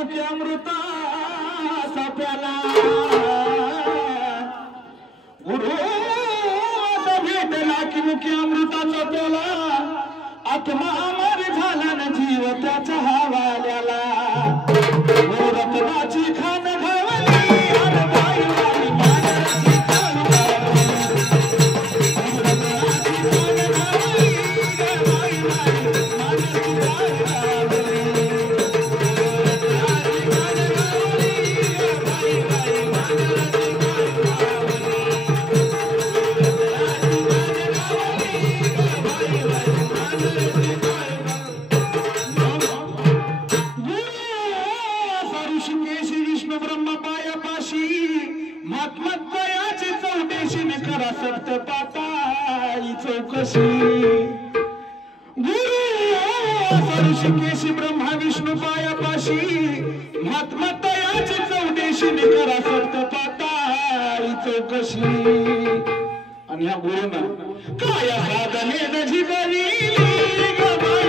मुखी अमृता साप्याला गुरु भेटला की मुखी अमृताचा प्याला आत्मा अमर झाला न जीव त्याच्या हवाल्याला रत्नाची खान घावली अरे बाई बाई मानराची खान घावली रत्नाची खान घावली रे बाई बाई मानराची खान घावली चौकशी गुरु ऋषिकेशी ब्रह्मा विष्णू पायापाशी महात्मा तयाची चौदेशी करा सत्य पाताळी चौकशी आणि ह्या गुरुना काय साधनेन जिगविली ग बाई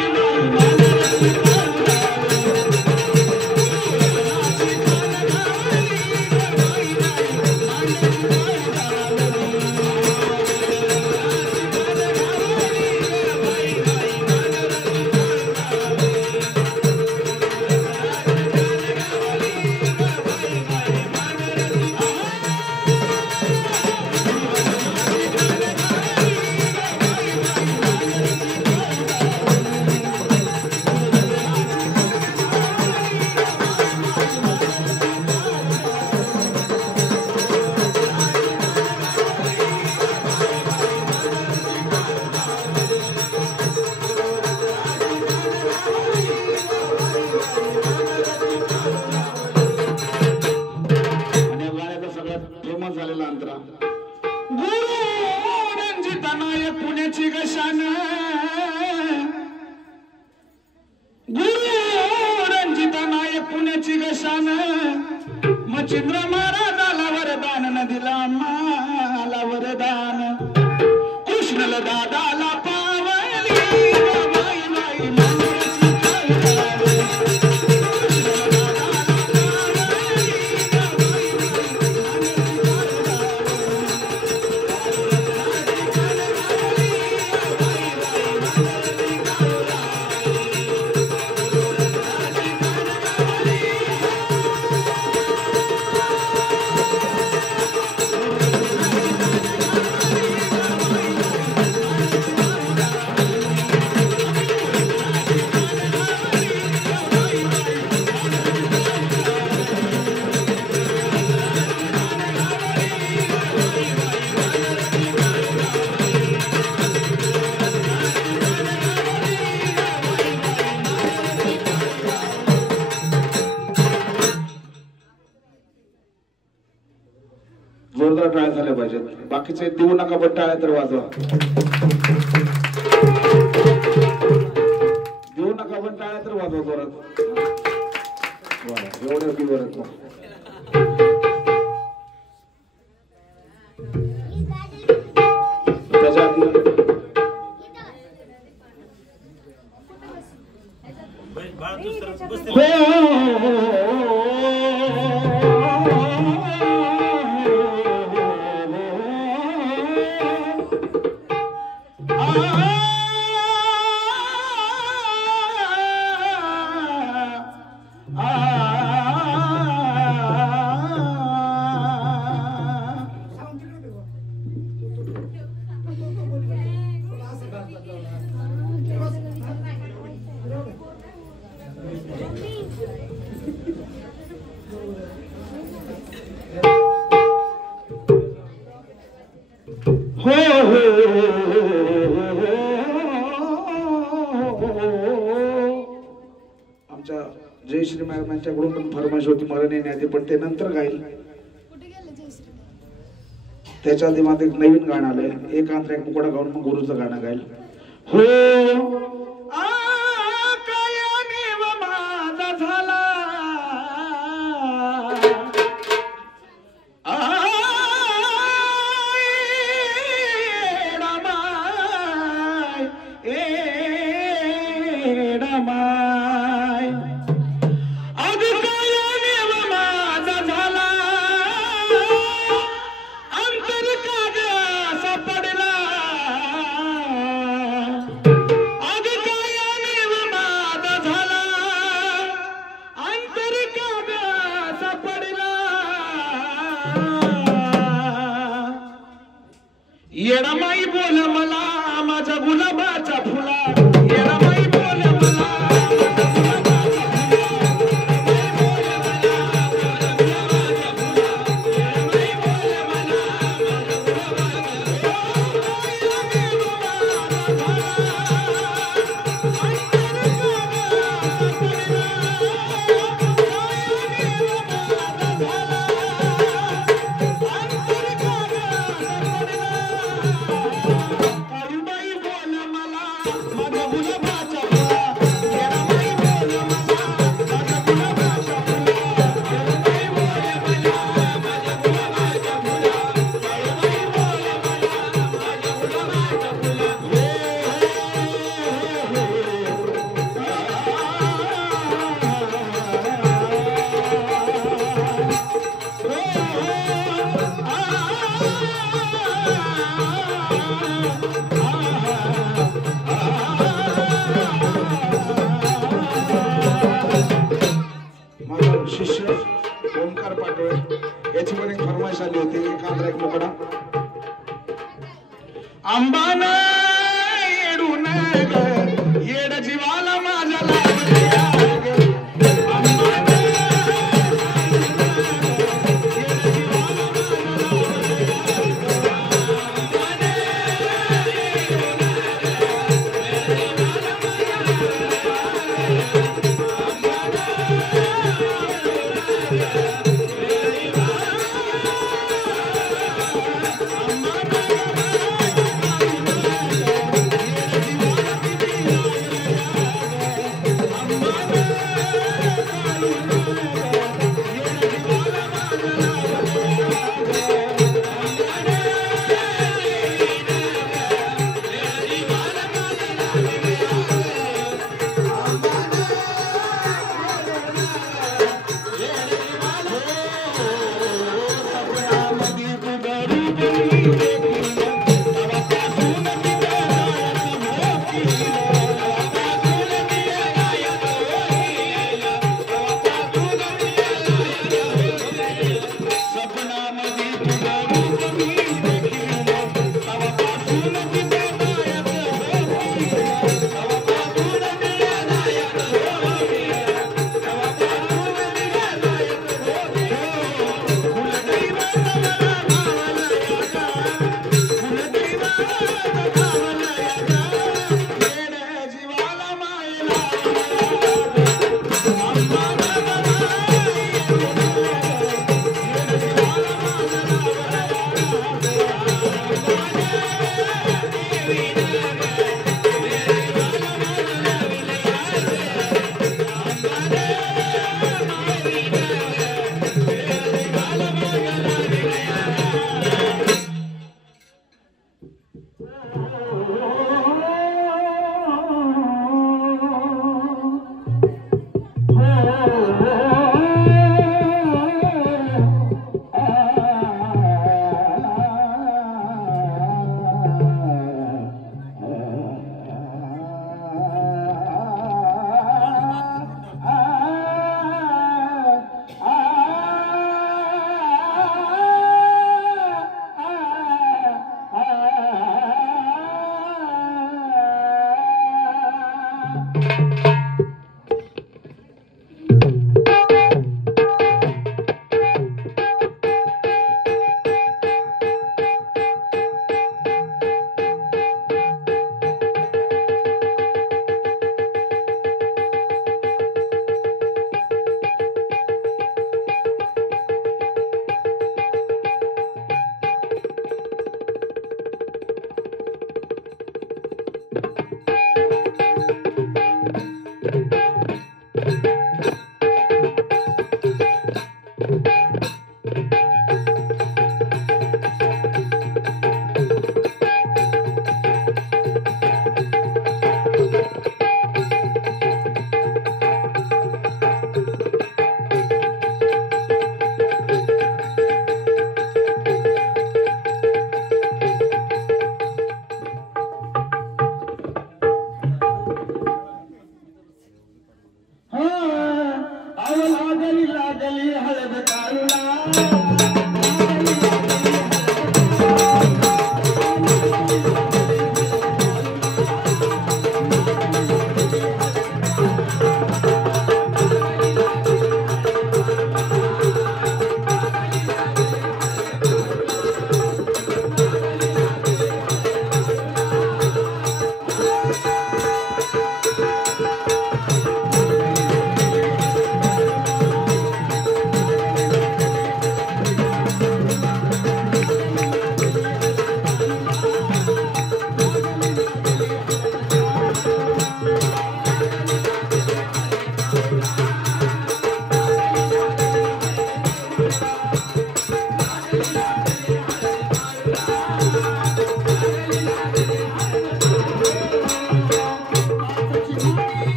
मच्छिंद्र महाराजाला वरदान न दिला मला वरदान कृष्णला दादाला पावली बाई बाई मानराची खान घावली कृष्णला दादाला पावली बाई बाई मानराची खान घावली बाई बाई मानराची जोरदार टाळ्या झाल्या पाहिजेत बाकीचे देऊ नका पण टाळ्या तर वाजवा देऊ नका पण टाळ्या तर वाजवा जोरात एवढं की बरं त्याच्या आधी आमच्या जयश्री मॅडमांच्याकडून पण फरमाईश होती मला नेण्याची पण ते नंतर गाईल त्याच्या आधी माझं एक नवीन गाणं आलंय एक आंध्र एक मुकोडा गाऊन मग गुरुचं गाणं गाईल हो येडामाई बोल मला माझ्या गुलाबाच्या फुला येडामाई बोल मला शिष्य ओंकार पाटोळे याची पण एक फरमाईश आली होती एखादा एक मोकळा अंबान येडून ग येड जीवाला माझ्या लागल्या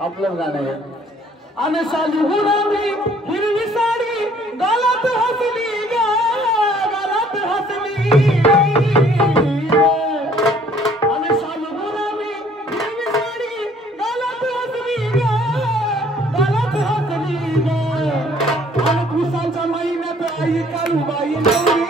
आपलं गाणं आहे आणि साली गुलाबी हिरवी साडी गालात हसली ग गालात हसली आणि साली गुलाबी हिरवी साडी गालात हसली ग गालात हसली ग आणि कुसाच्या महिन्यात आई काळूबाई नवरी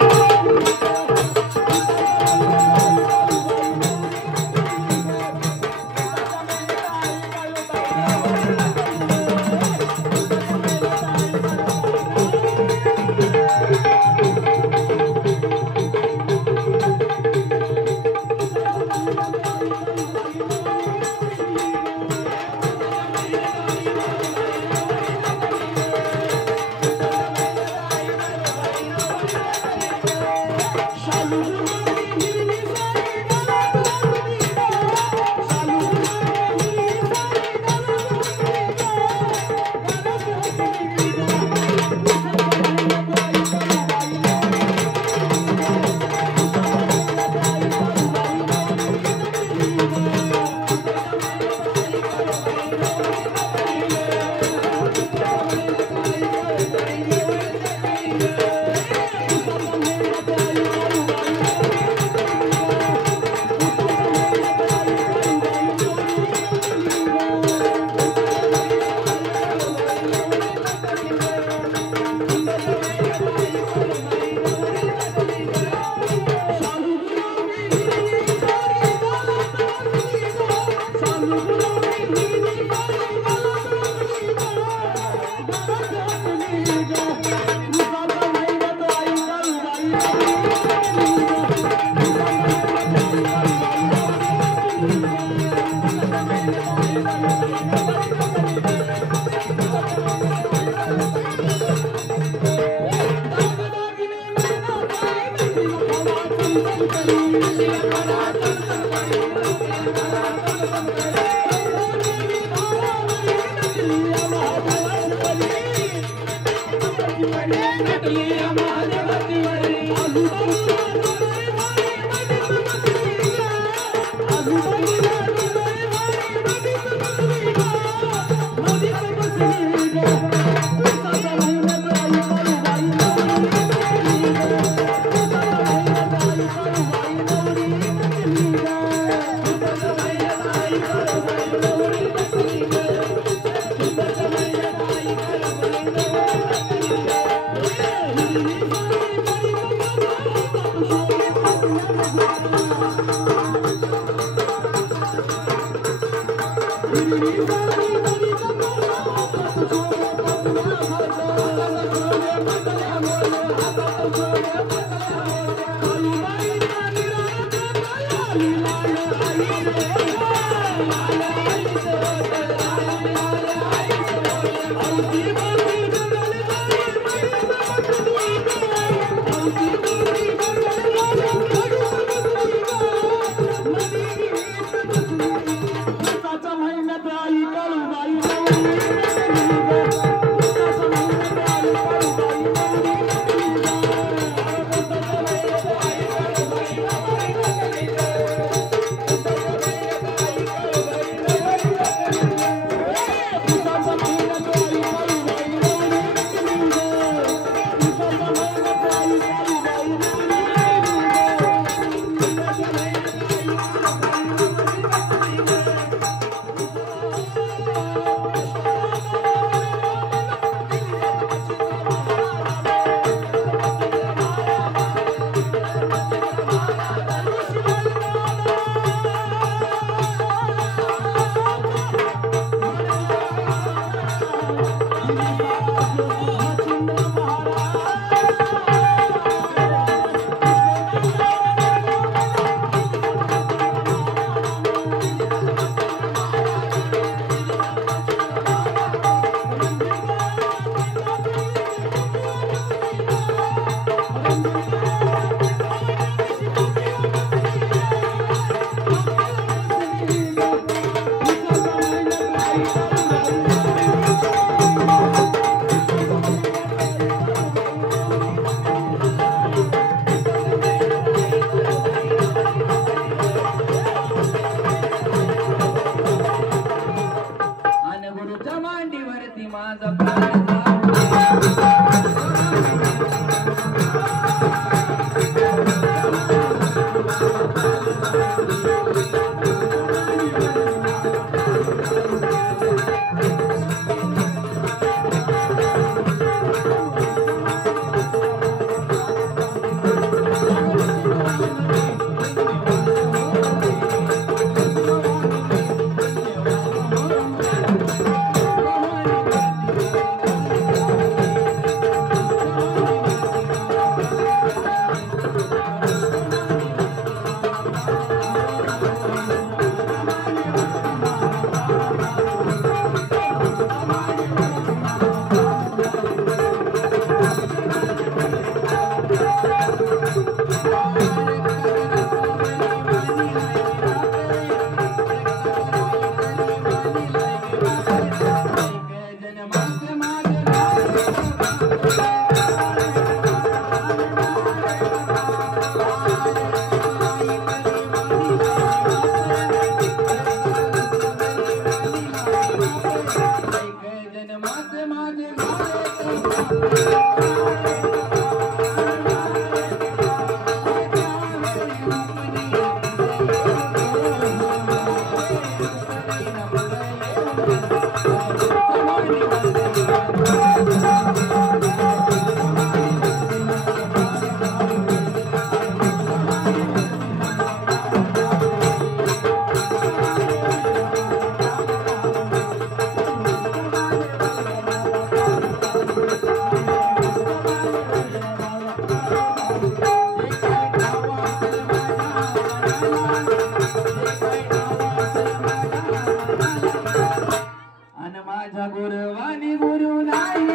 माझ्या गुरुवानी गुरु नाही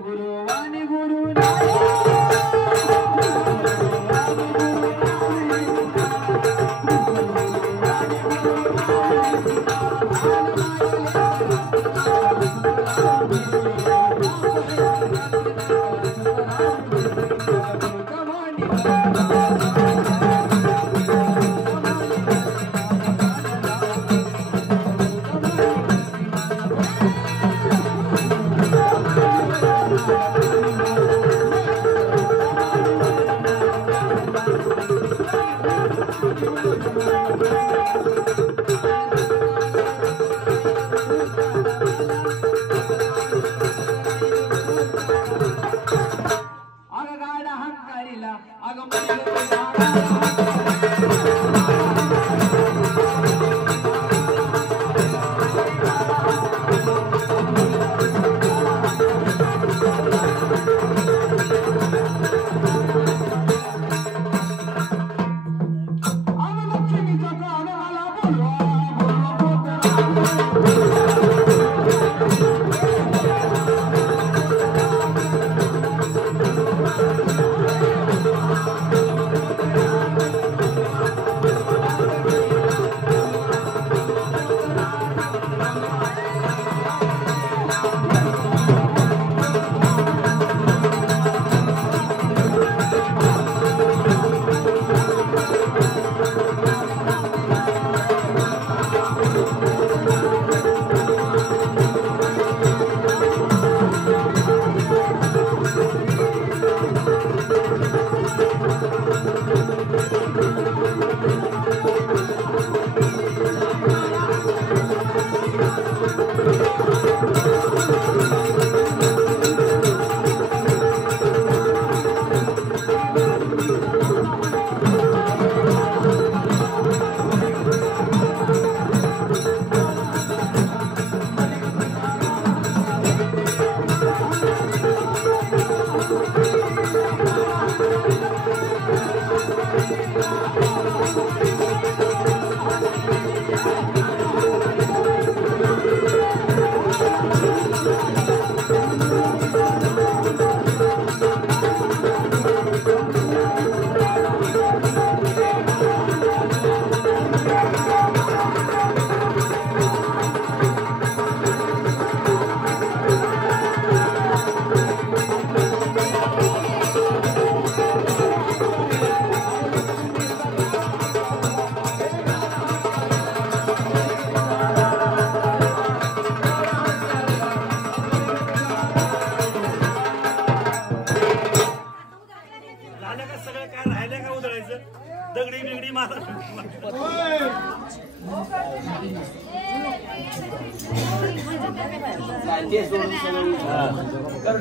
गुरुवानी गुरु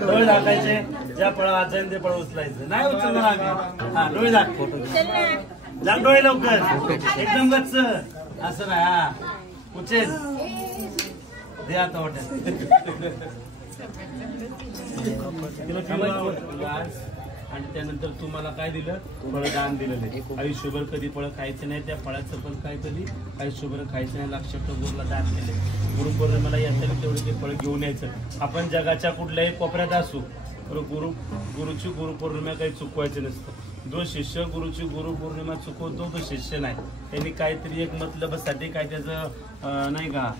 डोळे टाकायचे, ज्या फळं वाचायला ते फळं उचलायचं, नाही उचलणार आम्ही. हा डोळे दाख, डोळे लवकर, एकदम गच्च असं नाही. हा उचल दे आता वाटत आणि त्यानंतर तुम्हाला काय दिलं, फळं दान दिलेलं आहे. आयुष्यभर कधी फळं खायचं नाही, त्या फळाचं पण काय कधी आयुष्यभर खायचं नाही. लक्षात गुरुला दान केले. गुरुपौर्णिमेला यासाठी तेवढे ते फळं घेऊन यायचं. आपण जगाच्या कुठल्याही कोपऱ्यात असू, गुरुची गुरुपौर्णिमा काही चुकवायची नसतं. जो शिष्य गुरुची गुरुपौर्णिमा चुकवतो तो शिष्य नाही. त्यांनी काहीतरी एक मतलबासाठी काय त्याचं नाही का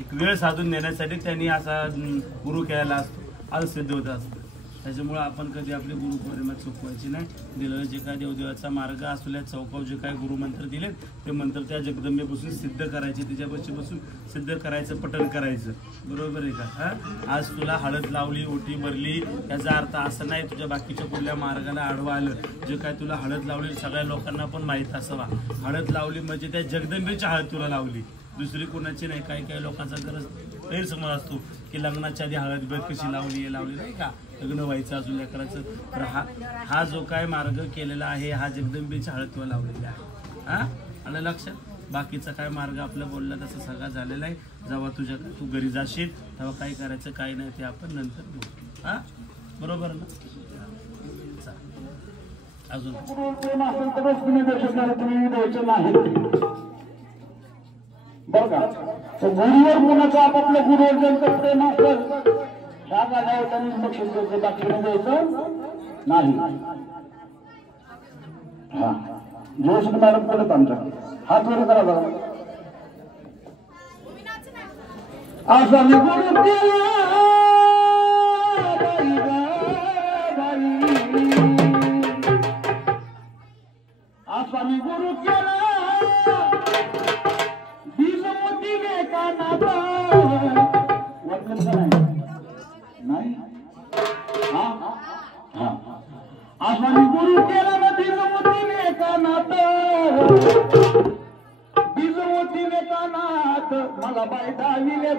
एक वेळ साधून देण्यासाठी त्यांनी असा गुरु केलेला असतो, आज सिद्ध होत असतो. त्याच्यामुळे आपण कधी आपली गुरुपौर्णिमा चुकवायची नाही. दिलेलं जे काय देवदेवाचा मार्ग असलेल्या चौकावर जे काय गुरुमंत्र दिले ते मंत्र त्या जगदंबेपासून सिद्ध करायचे, तिच्यापासून सिद्ध करायचं, पठण करायचं. बरोबर आहे का? हा आज तुला हळद लावली, ओटी भरली, याचा अर्थ असं नाही तुझ्या बाकीच्या कुठल्या मार्गाला आडवा आलं. जे काय तुला हळद लावली सगळ्या लोकांना पण माहीत असावा. हळद लावली म्हणजे त्या जगदंबेची हळद तुला लावली, दुसरी कोणाची नाही. काही काही लोकांचा गैरसमज असतो की लग्नाच्या आधी हळद बेद कशी लावली, हे लावली नाही का, लग्न व्हायचं अजून लेकराचं. तर हा जो काय मार्ग केलेला आहे हा जगदंबेची हळद तुला लावलेला आहे. हा आलं लक्षात? बाकीचा काय मार्ग आपलं बोलला तसं सगळा झालेला आहे. जेव्हा तू घरी जाशील तेव्हा काय करायचं काय नाही ते आपण नंतर बोलू. हा बरोबर ना. अजून बरं का गुरुवर मुलाचं आपापल्या गुरुवर ज्यांचं प्रेम असतं ह्या जागावर त्यांनी बक्षीस द्यायचं दाखवून द्यायचं नाही. हा जोशी मॅडम परत आमच्या हात वर करा बघा. असा मी गुरु केला बाई बाई, असा मी गुरु केला बीज मोती का नाता वाटलं का नाही. हा हा असा मी गुरु केला ना बीज मोती का नाता, बीज मोती का नात मला बाय दाविले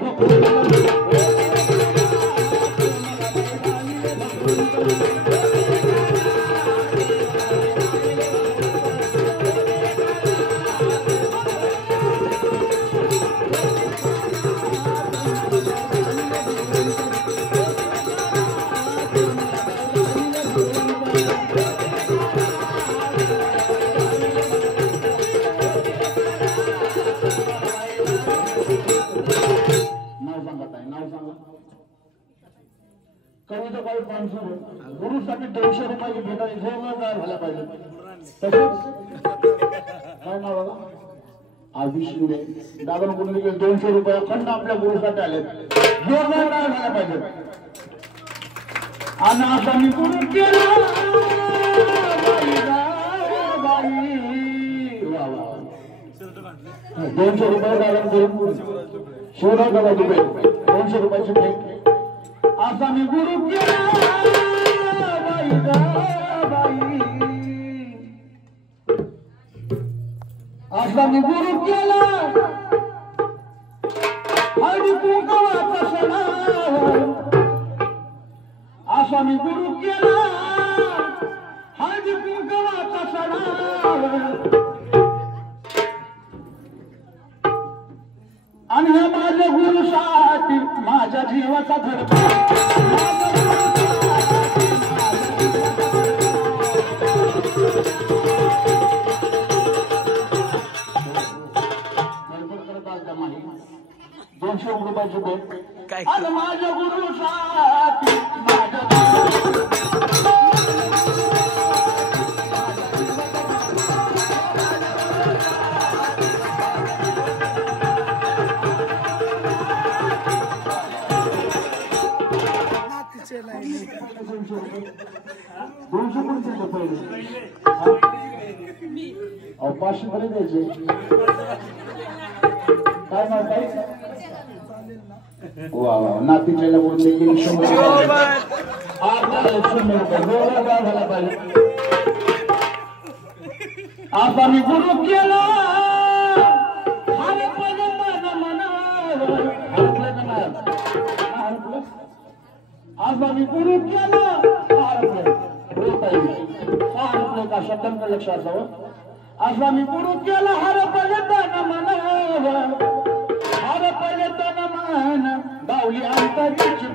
कविता काही 500 गुरुसाठी 150 रुपयाची भेटायची जोरदार झाल्या पाहिजे. तसंच काय नाव बघा आधी शिंदे दादा कुंडली 200 रुपये अखंड आपल्या गुरुसाठी आले जोरदार झाल्या पाहिजे. आणि असा मी गुरु केला वा वा 200 रुपये दालन करून शिवराज दादा दुबे 200 रुपयाची भेट. असा मी गुरु केला बाई बाई, असा मी गुरु केला हळदी कुंकवाचा सणावर, असा मी गुरु केला हळदी कुंकवाचा सणावर. आणि हे माझ्या गुरुसाठी माझ्या जीवाचा धडका ₹200 भेट आणि माझ्या गुरुसाठी पाचशे तरी द्यायचे काय म्हणताय. वा वा नातीच्या बोलले की 100 रुपये झाला पाहिजे. आता मी गुरु केला आता मी गुरु केला 6 रुपये का शब्दांकडे लक्ष असावं. असा मी गुरु केला हर पर्यटन मन हर पर्यटन मन बावली अंतरीची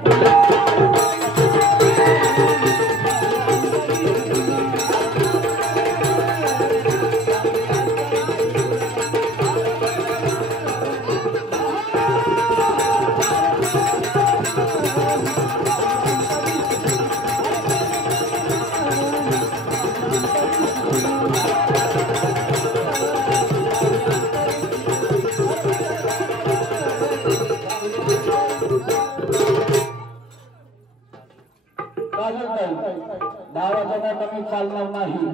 कमी चालणार नाही.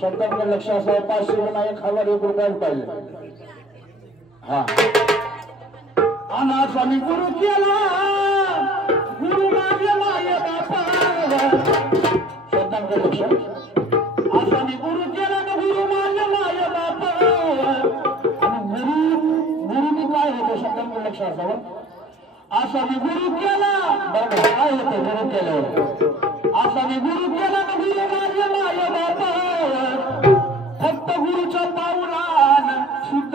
शब्दांकडे लक्ष असावं. 500 नाही 1,000 रुपये पाहिजे. हा अनाथ स्वामी गुरु केला गुरु माझे माय बापा. शब्दांकडे लक्ष असा मी गुरु केला ना गुरु माझे माय बापा. आणि गुरुनी काय होतं शब्दांकडे लक्ष असावं. असा मी गुरु केला बरोबर काय होतं गुरु केल्यावर. असा मी गुरु केला ना गुरु माझे माय बापा. फक्त गुरुच्या पाऊलान शुद्ध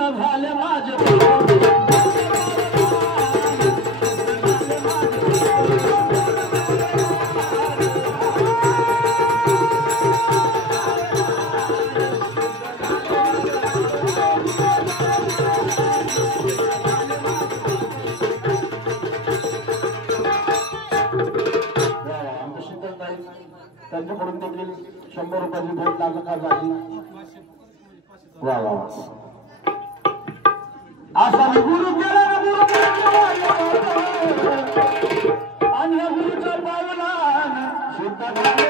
त्यांच्याकडून देखील 100 रुपयाची भेट लाख झाली. वा वा असा मी गुरु केला आणि या गुरुच्या पावलान शुद्ध